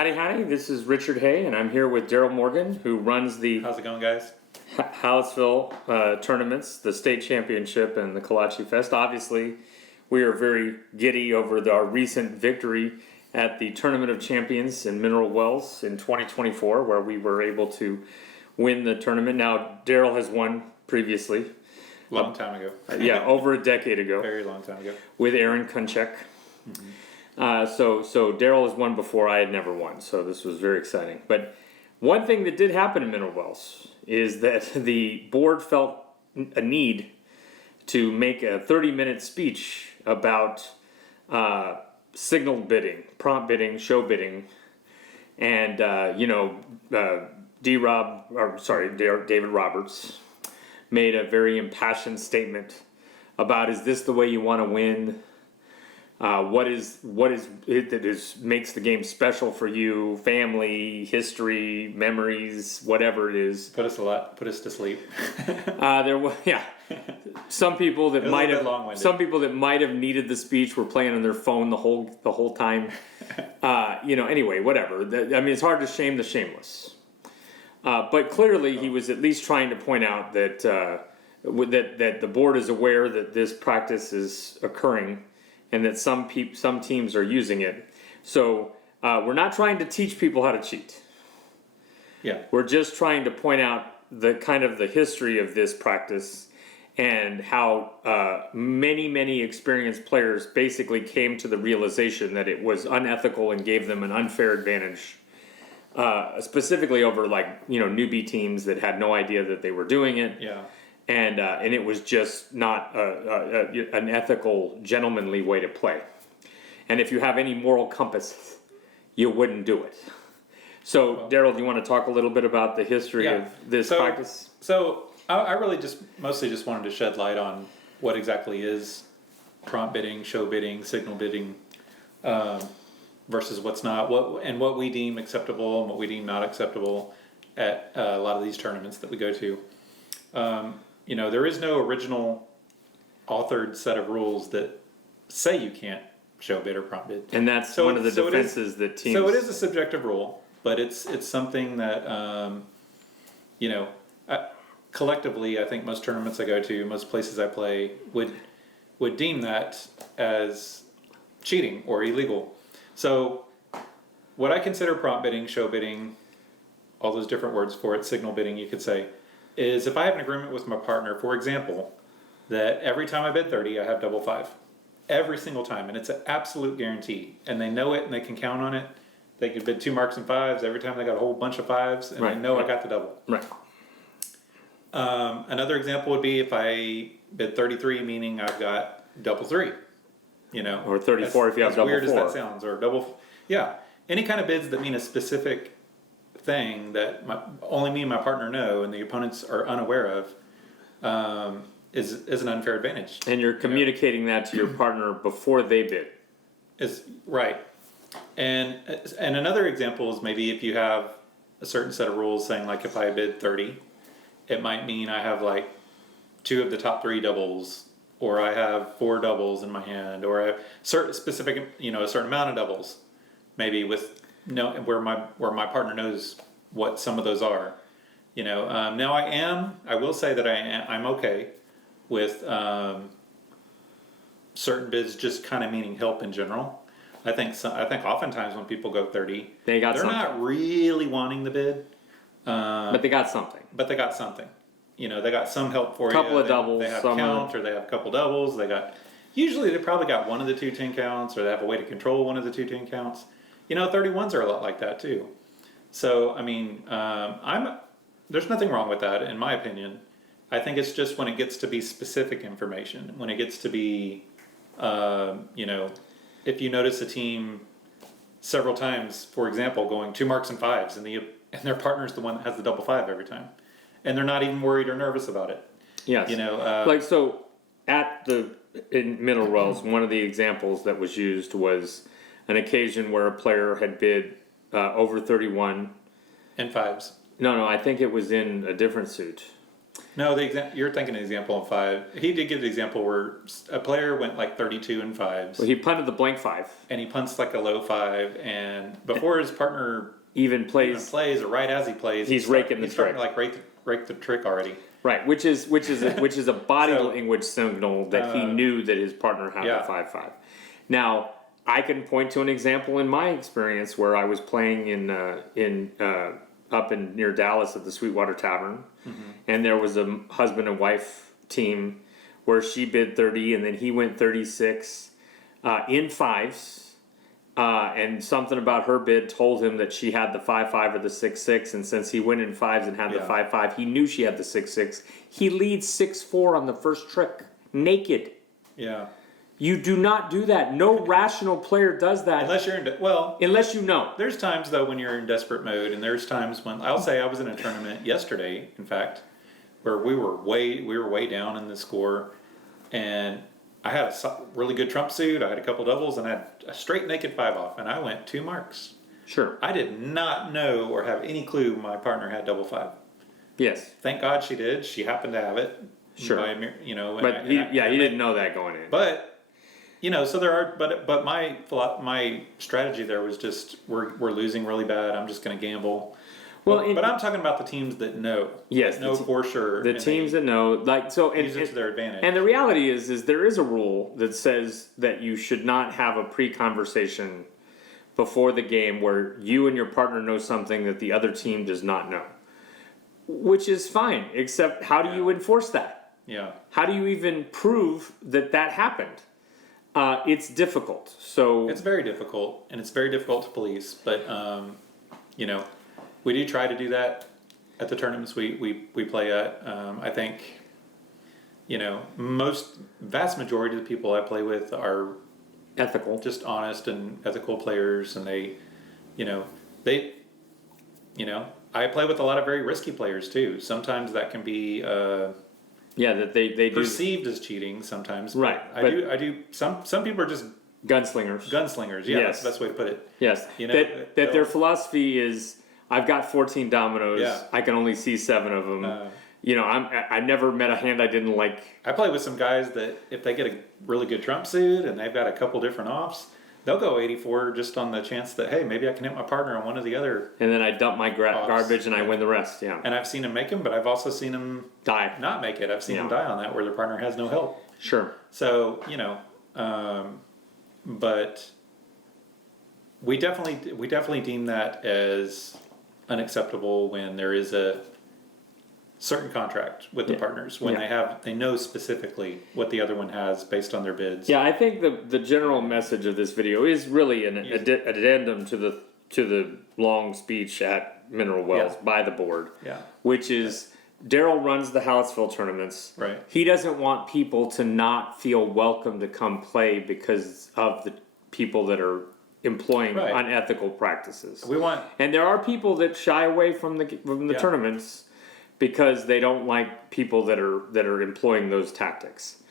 Howdy, this is Richard Hay, and I'm here with Daryl Morgan, who runs the How's it going, guys? Hallettsville tournaments, the state championship, and the Kolache Fest. Obviously, we are very giddy over our recent victory at the Tournament of Champions in Mineral Wells in 2024, where we were able to win the tournament. Now, Daryl has won previously. Long time ago. Yeah, over a decade ago. Very long time ago. With Aaron Kunchek. So Daryl has won before. I had never won, so this was very exciting. But one thing that did happen in Mineral Wells is that the board felt a need to make a 30-minute speech about signal bidding, prompt bidding, show bidding, and David Roberts made a very impassioned statement about, is this the way you want to win? What is it that makes the game special for you? Family, history, memories, whatever it is. Put us to sleep. Some people that might have long-winded. some people that might have needed the speech were playing on their phone the whole time. Anyway, whatever. It's hard to shame the shameless. But clearly, he was at least trying to point out that that the board is aware that this practice is occurring, and that some teams are using it. So we're not trying to teach people how to cheat. Yeah. We're just trying to point out the history of this practice and how many experienced players basically came to the realization that it was unethical and gave them an unfair advantage. Specifically over newbie teams that had no idea that they were doing it. Yeah. And it was just not an ethical, gentlemanly way to play. And if you have any moral compass, you wouldn't do it. So, Daryl, do you want to talk a little bit about the history of this practice? So, I really mostly just wanted to shed light on what exactly is prompt bidding, show bidding, signal bidding, versus what's not, what we deem acceptable and what we deem not acceptable at a lot of these tournaments that we go to. There is no original authored set of rules that say you can't show bid or prompt bid. And that's one of the defenses that teams... So it is a subjective rule, but it's something that, collectively, I think most tournaments I go to, most places I play, would deem that as cheating or illegal. So what I consider prompt bidding, show bidding, all those different words for it, signal bidding, you could say, is if I have an agreement with my partner, for example, that every time I bid 30, I have double 5. Every single time. And it's an absolute guarantee. And they know it and they can count on it. They could bid 2 marks and 5s every time they got a whole bunch of 5s, and they know I got the double. Right. Another example would be if I bid 33, meaning I've got double 3. Or 34 if you have double 4. As weird as that sounds. Or double... Yeah. Any kind of bids that mean a specific thing that only me and my partner know and the opponents are unaware of is an unfair advantage. And you're communicating that to your partner before they bid. Is right. And another example is maybe if you have a certain set of rules saying, like, if I bid 30, it might mean I have 2 of the top 3 doubles, or I have 4 doubles in my hand, or a certain specific, a certain amount of doubles, maybe with where my partner knows what some of those are. Now I will say that I'm okay with certain bids just kind of meaning help in general. I think oftentimes when people go 30, they're not really wanting the bid, but they got something. They got some help for you. Couple of doubles. They have count, or they have a couple doubles. Usually they probably got one of the 2 10 counts, or they have a way to control one of the 2 10 counts. 31s are a lot like that too. So, there's nothing wrong with that, in my opinion. I think it's just when it gets to be specific information, when it gets to be, if you notice a team several times, for example, going 2 marks and 5s, and their partner's the one that has the double 5 every time, and they're not even worried or nervous about it. Yes. In Mineral Wells, one of the examples that was used was an occasion where a player had bid over 31. And 5s. No, I think it was in a different suit. No, you're thinking an example of 5. He did give the example where a player went like 32 and 5s, Well, he punted the blank 5. and he punts like a low 5, and before his partner Even even plays plays, or right as he plays, He's raking the he's starting trick. to like rake the trick already. right, which is a body So, language signal that he knew that his partner had yeah. the 5-5. Now, I can point to an example in my experience where I was playing in up in near Dallas at the Sweetwater Tavern, and there was a husband and wife team where she bid 30 and then he went 36 in 5s. And something about her bid told him that she had the 5-5 or the 6-6, and since he went in 5s and had the Yeah. 5-5, he knew she had the 6-6. He leads 6-4 on the first trick, naked. Yeah. You do not do that. No rational player does that Unless you're in, well, unless you know. there's times though when you're in desperate mode, and there's times when I'll say I was in a tournament yesterday, in fact, where we were way down in the score, and I had a really good trump suit. I had a couple doubles, and I had a straight naked 5 off, and I went 2 marks. Sure. I did not know or have any clue my partner had double 5. Yes. Thank God she did. She happened to have it. Sure. You know. But he didn't know that going in. But you know, so there are. But my strategy there was just we're losing really bad. I'm just going to gamble. Well, but I'm talking about the teams that know. Yes, that know for sure. The teams that know, like so, and use it to their advantage. And the reality is there is a rule that says that you should not have a pre-conversation before the game where you and your partner know something that the other team does not know, which is fine. Except, how do you enforce that? Yeah. How do you even prove that that happened? It's difficult. So It's very difficult, and it's very difficult to police. But you know, we do try to do that at the tournaments we play at. I think, you know, vast majority of the people I play with are ethical. just honest and ethical players, and they, I play with a lot of very risky players too. Sometimes that can be Yeah, that they do perceived as cheating sometimes. but Right, I but- do. Some people are just gunslingers. gunslingers. Yeah, Yes. that's the best way to put it. Yes, You know, that they'll- their philosophy is, I've got 14 dominoes. Yeah. I can only see 7 of them. I never met a hand I didn't like. I play with some guys that if they get a really good trump suit and they've got a couple different offs, they'll go 84 just on the chance that, hey, maybe I can hit my partner on one of the other. And then I dump my garbage and I Yeah. win the rest. Yeah, And I've seen them make them, but I've also seen them die. not make it. I've seen them Yeah. die on that where their partner has no help. Sure. So, but we definitely deem that as unacceptable when there is a certain contract with the partners, when they know specifically what the other one has based on their bids. Yeah, I think the general message of this video is really an addendum to the long speech at Mineral Wells by the board. Yeah. Which is, Daryl runs the Hallettsville tournaments. Right. He doesn't want people to not feel welcome to come play because of the people that are employing Right. unethical practices. We want And there are people that shy away from the tournaments because they don't like people that are employing those tactics.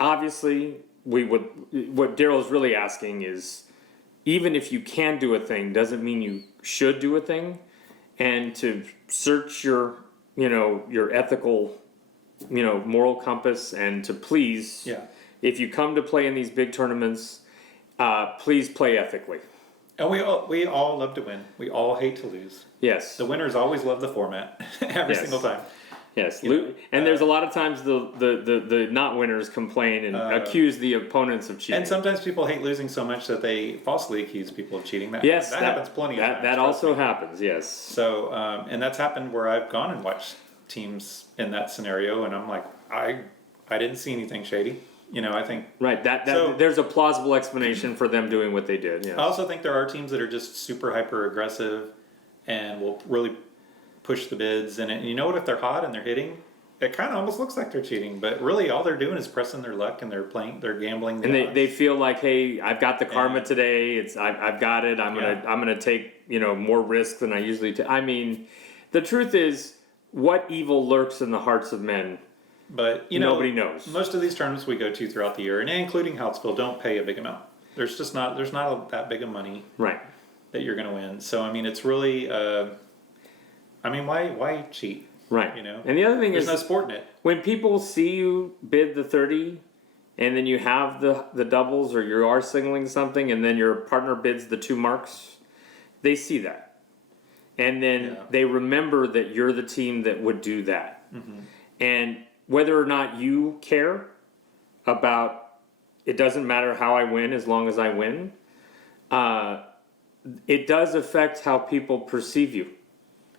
Obviously, what Daryl's really asking is, even if you can do a thing, doesn't mean you should do a thing, and to search your ethical, moral compass, and to please, if you come to play in these big tournaments, please play ethically. And we all love to win. We all hate to lose. Yes. The winners always love the format every Yes. single time. Yes. You know, and there's a lot of times the not winners complain and accuse the opponents of cheating. And sometimes people hate losing so much that they falsely accuse people of cheating. That happens plenty of times. That trust also me. happens. Yes. So, and that's happened where I've gone and watched teams in that scenario, and I'm like, I didn't see anything shady. I think. Right. So- There's a plausible explanation for them doing what they did. Yeah. I also think there are teams that are just super hyper aggressive and will really push the bids. And you know what? If they're hot and they're hitting, it kind of almost looks like they're cheating. But really, all they're doing is pressing their luck, and they're gambling. And they feel like, hey, I've got the karma today. I've got it. I'm gonna take more risk than I usually take. I mean, the truth is, what evil lurks in the hearts of men? But nobody knows. Most of these tournaments we go to throughout the year, and including Hallettsville, don't pay a big amount. There's not that big of money Right. that you're going to win. So I mean, it's really, why cheat? Right. You know, And the other thing there's is, no sport in it. when people see you bid the 30 and then you have the doubles or you are signaling something and then your partner bids the 2 marks, they see that. And then Yeah. they remember that you're the team that would do that. And whether or not you care about, it doesn't matter how I win as long as I win, it does affect how people perceive you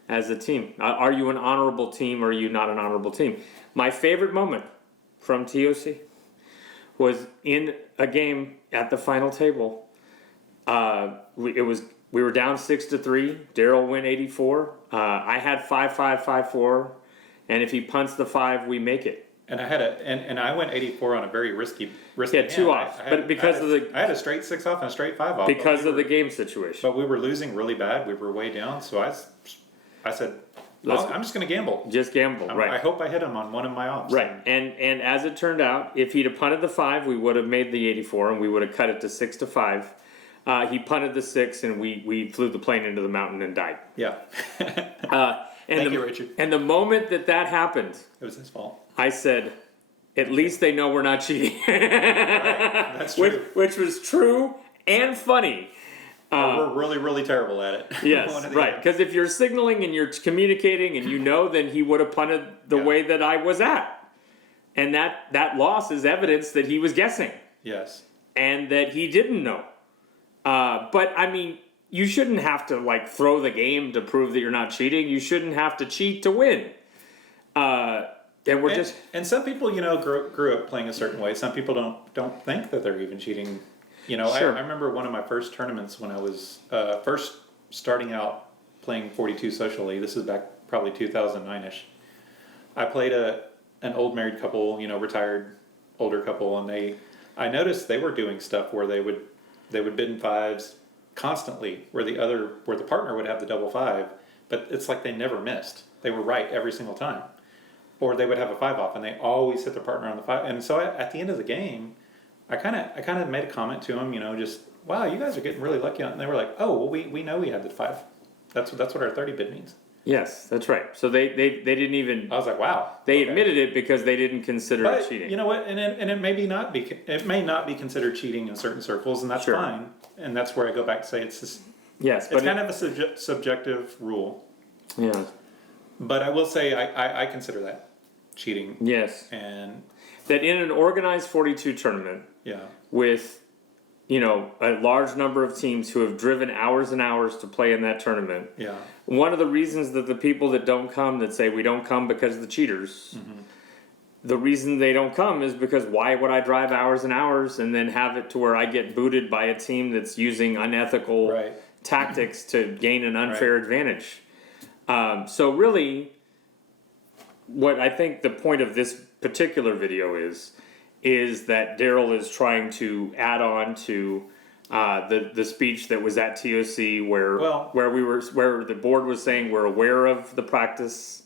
as a team. Are you an honorable team or are you not an honorable team? My favorite moment from TOC was in a game at the final table. We were down 6-3. Daryl went 84. I had 5-5, 5-4, and if he punts the 5, we make it. And I had and I went 84 on a very risky. He had 2 hand. off, but because I had a straight 6 off and a straight 5 off. because of the game situation. But we were losing really bad. We were way down. So I said, I'm just going to gamble. Just gamble, right? I hope I hit him on one of my offs. Right, and as it turned out, if he'd have punted the 5, we would have made the 84, and we would have cut it to 6-5. He punted the 6, and we flew the plane into the mountain and died. Yeah. Thank you, Richard. And the moment that happened, It was his fault. I said, at least they know we're not cheating. That's true. Which was true and funny. We're really, really terrible at it. Yes, One or the right. other. Because if you're signaling and you're communicating and you know, then he would have punted the way that I was at. And that loss is evidence that he was guessing Yes. and that he didn't know. But I mean, you shouldn't have to like throw the game to prove that you're not cheating. You shouldn't have to cheat to win. And some people, grew up playing a certain way. Some people don't think that they're even cheating. Sure. I remember one of my first tournaments when I was first starting out playing 42 socially. This is back probably 2009ish. I played an old married couple, retired older couple, and I noticed they were doing stuff where they would bid in 5s constantly, where the partner would have the double 5, but it's like they never missed. They were right every single time. Or they would have a 5 off, and they always hit their partner on the 5. And so at the end of the game, I kind of made a comment to them, just, wow, you guys are getting really lucky. And they were like, oh, well, we know we had the 5. That's what our 30 bid means. Yes, that's right. So they didn't even. I was like, wow. They okay. admitted it because they didn't consider it cheating. You know what? And it may not be considered cheating in certain circles, and that's Sure. fine. And that's where I go back to say it's But kind of a subjective rule. Yeah. But I will say I consider that cheating. Yes. And That in an organized 42 tournament yeah, with, a large number of teams who have driven hours and hours to play in that tournament. yeah, One of the reasons that the people that don't come, that say we don't come because of the cheaters, the reason they don't come is because why would I drive hours and hours and then have it to where I get booted by a team that's using unethical right. tactics to gain an unfair advantage? So really, what I think the point of this particular video is that Daryl is trying to add on to the speech that was at TOC where the board was saying we're aware of the practice,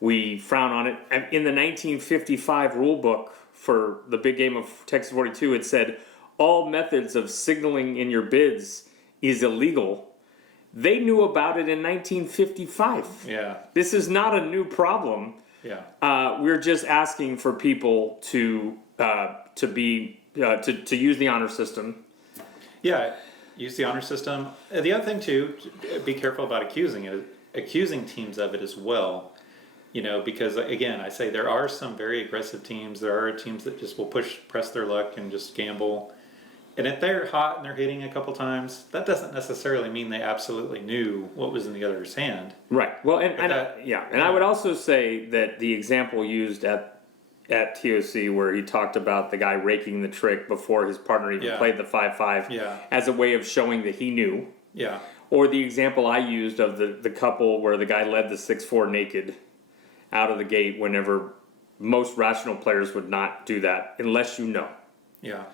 we frown on it. And in the 1955 rule book for the big game of Texas 42, it said all methods of signaling in your bids is illegal. They knew about it in 1955. Yeah, This is not a new problem. yeah. We're just asking for people to use the honor system. Yeah, use the honor system. The other thing too, be careful about accusing teams of it as well. Because again, I say there are some very aggressive teams. There are teams that just will press their luck and just gamble. And if they're hot and they're hitting a couple times, that doesn't necessarily mean they absolutely knew what was in the other's hand. Right. Well, I would also say that the example used at TOC where he talked about the guy raking the trick before his partner even played the 5-5 as a way of showing that he knew. Yeah. Or the example I used of the couple where the guy led the 6-4 naked out of the gate whenever most rational players would not do that unless you know. Yeah.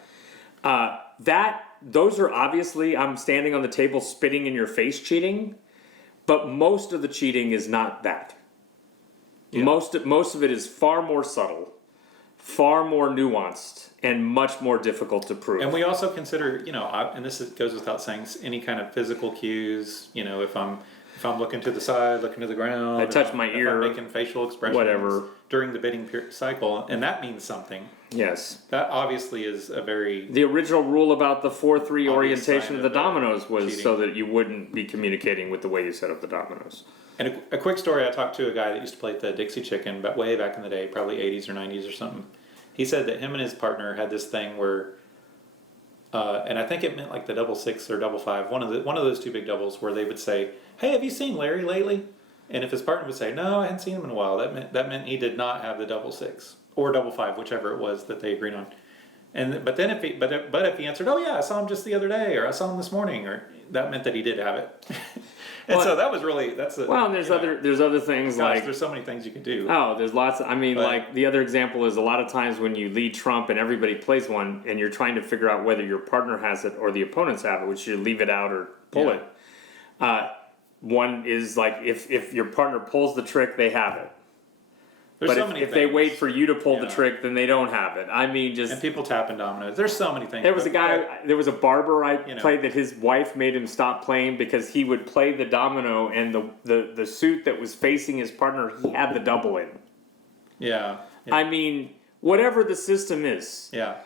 Those are obviously, I'm standing on the table spitting in your face cheating, but most of the cheating is not that. Yeah. Most of it is far more subtle, far more nuanced, and much more difficult to prove. And we also consider, and this goes without saying, any kind of physical cues. If I'm If I'm looking to the side, looking to the ground, I touch my if ear, I'm making facial expressions, whatever. during the bidding cycle, and that means something. Yes. That obviously is a very The original rule about the 4-3 Obvious orientation sign of the of, dominoes was cheating. so that you wouldn't be communicating with the way you set up the dominoes. And a quick story, I talked to a guy that used to play at the Dixie Chicken, but way back in the day, probably 80s or 90s or something. He said that him and his partner had this thing where, and I think it meant like the 6-6 or 5-5, one of those two big doubles, where they would say, "Hey, have you seen Larry lately?" And if his partner would say, "No, I hadn't seen him in a while," that meant he did not have the 6-6 or 5-5, whichever it was that they agreed on. And but then if he answered, "Oh yeah, I saw him just the other day," or "I saw him this morning," or that meant that he did have it. And Well, so that was really that's a Well, and there's other things gosh, like there's so many things you could do. oh, there's lots. I mean, But- like the other example is a lot of times when you lead trump and everybody plays one, and you're trying to figure out whether your partner has it or the opponents have it, which you leave it out or pull Yeah. it. One is like if your partner pulls the trick, they have it. There's But so if, many if they things. wait for you to pull the Yeah. trick, then they don't have it. I mean, just And people tapping dominoes. There's so many things. there was a guy, there was a barber I You know. played that his wife made him stop playing because he would play the domino and the suit that was facing his partner, he had the double in. Yeah. I mean, whatever the system is, Yeah.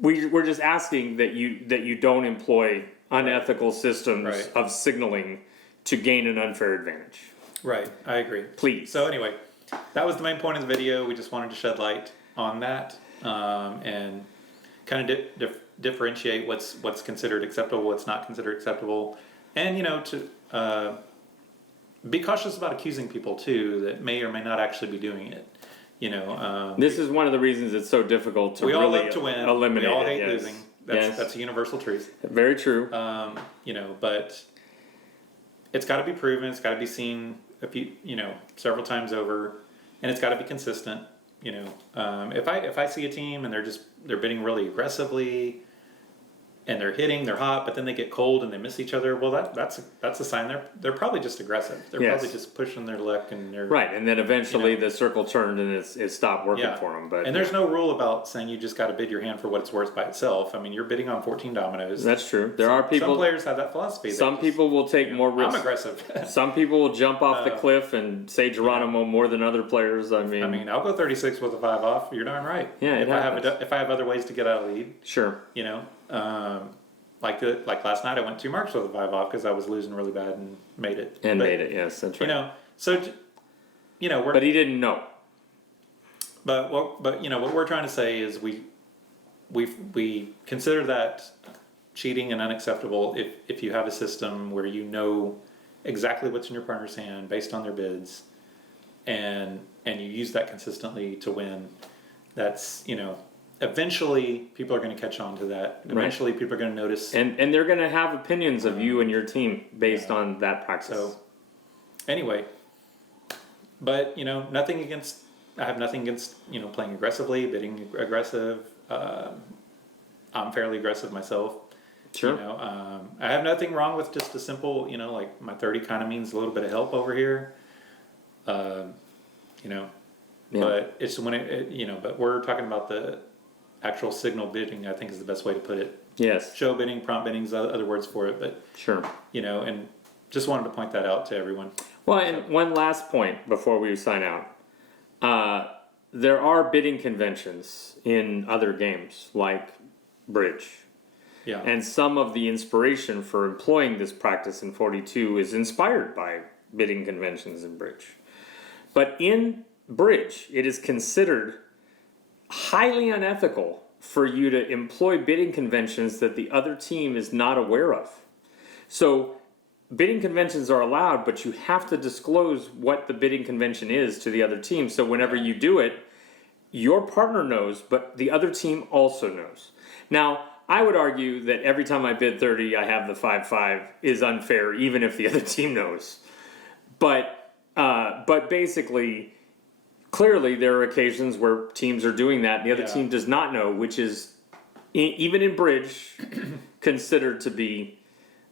we're just asking that you don't employ unethical systems Right. of signaling to gain an unfair advantage. Right. I agree. Please. So anyway, that was the main point of the video. We just wanted to shed light on that and kind of differentiate what's considered acceptable, what's not considered acceptable, and to be cautious about accusing people too that may or may not actually be doing it. This is one of the reasons it's so difficult to we all really love to win. eliminate We all it. hate Yes. losing. Yes. That's a universal truth. Very true. But it's got to be proven. It's got to be seen several times over, and it's got to be consistent. If I see a team and they're bidding really aggressively, and they're hitting, they're hot, but then they get cold and they miss each other. Well, that's a sign they're probably just aggressive. They're Yes. probably just pushing their luck and they're Right, and then eventually the circle turned and it stopped working Yeah. for them. But And there's no rule about saying you just got to bid your hand for what it's worth by itself. I mean, you're bidding on 14 dominoes. that's true. There are Some people. players have that philosophy. Some people will take more I'm risks. aggressive. Some people will jump off the cliff and say Geronimo more than other players. I mean, I'll go 36 with a 5 off. You're darn right. Yeah, it happens. If I have other ways to get out of the lead, sure. like last night, I went 2 marks with a 5 off because I was losing really bad and made it. Made it. Yes, that's right. We're But he didn't know. But what we're trying to say is we consider that cheating and unacceptable if you have a system where you know exactly what's in your partner's hand based on their bids, and you use that consistently to win. That's eventually people are going to catch on to that. Eventually people are going to notice. And they're going to have opinions of you and your team based on that practice. So anyway, but I have nothing against playing aggressively, bidding aggressive. I'm fairly aggressive myself. Sure. I have nothing wrong with just a simple, like my 30 kind of means a little bit of help over here. Yeah. But it's when but we're talking about the actual signal bidding, I think is the best way to put it. Yes. Show bidding, prompt bidding is other words for it, but Sure. and just wanted to point that out to everyone. Well, and one last point before we sign out. There are bidding conventions in other games like bridge. Yeah. And some of the inspiration for employing this practice in 42 is inspired by bidding conventions in bridge. But in bridge, it is considered highly unethical for you to employ bidding conventions that the other team is not aware of. So bidding conventions are allowed, but you have to disclose what the bidding convention is to the other team. So whenever you do it, your partner knows, but the other team also knows. Now, I would argue that every time I bid 30, I have the 5-5 is unfair, even if the other team knows. But basically, clearly there are occasions where teams are doing that, and the other Yeah. team does not know, which is, even in bridge, considered to be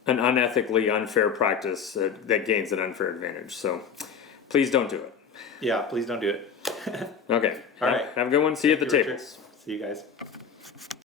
an unethically unfair practice that gains an unfair advantage. So please don't do it. Yeah, please don't do it. Okay. All right. Have a good one. See you at the Thank you, Richard. tables. See you guys.